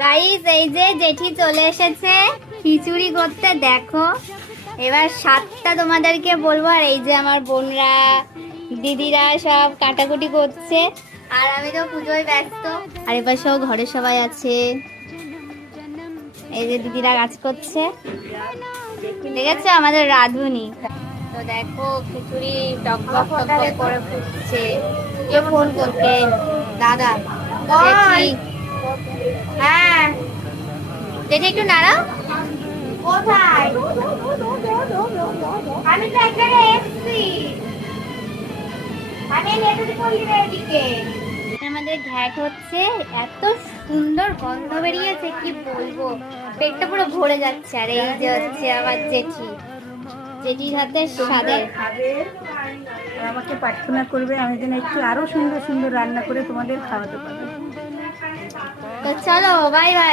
Guys এই যে জেঠি চলে এসেছে খিচুড়ি করতে। দেখো এবার স্বাদটা তোমাদেরকে বলবো। আর এই যে আমার বোনরা দিদিরা সব কাটাকুটি করছে, আর আমি তো পুজোয় ব্যস্ত। আর এবার সব ঘরে সবাই আছে, এই যে দিদিরা কাজ করছে। দেখেছো আমাদের রাঁধুনি। তো দেখো খিচুড়ি টকবক টকবক করে ফুটছে। কে ফোন করছে? দাদা। জেঠি। হ্যাঁ জেঠি একটু নাড়াও। কোথায়? আমি তো এখানে এসেছি। আমি নেটে করি রে এদিকে। আমাদের ঘ্যাট হচ্ছে, এত সুন্দর গন্ধ বেরিয়েছে কি বলবো, পেটটা পুরো ভরে যাচ্ছে। আর এই যে হচ্ছে আমার জেঠি, জেঠির হাতে স্বাদে খাবে আর আমাকে প্রার্থনা করবে আমি যেন একটু আরো সুন্দর সুন্দর রান্না করে তোমাদের খাওয়াতে পারি। তো চলো বাই বাই।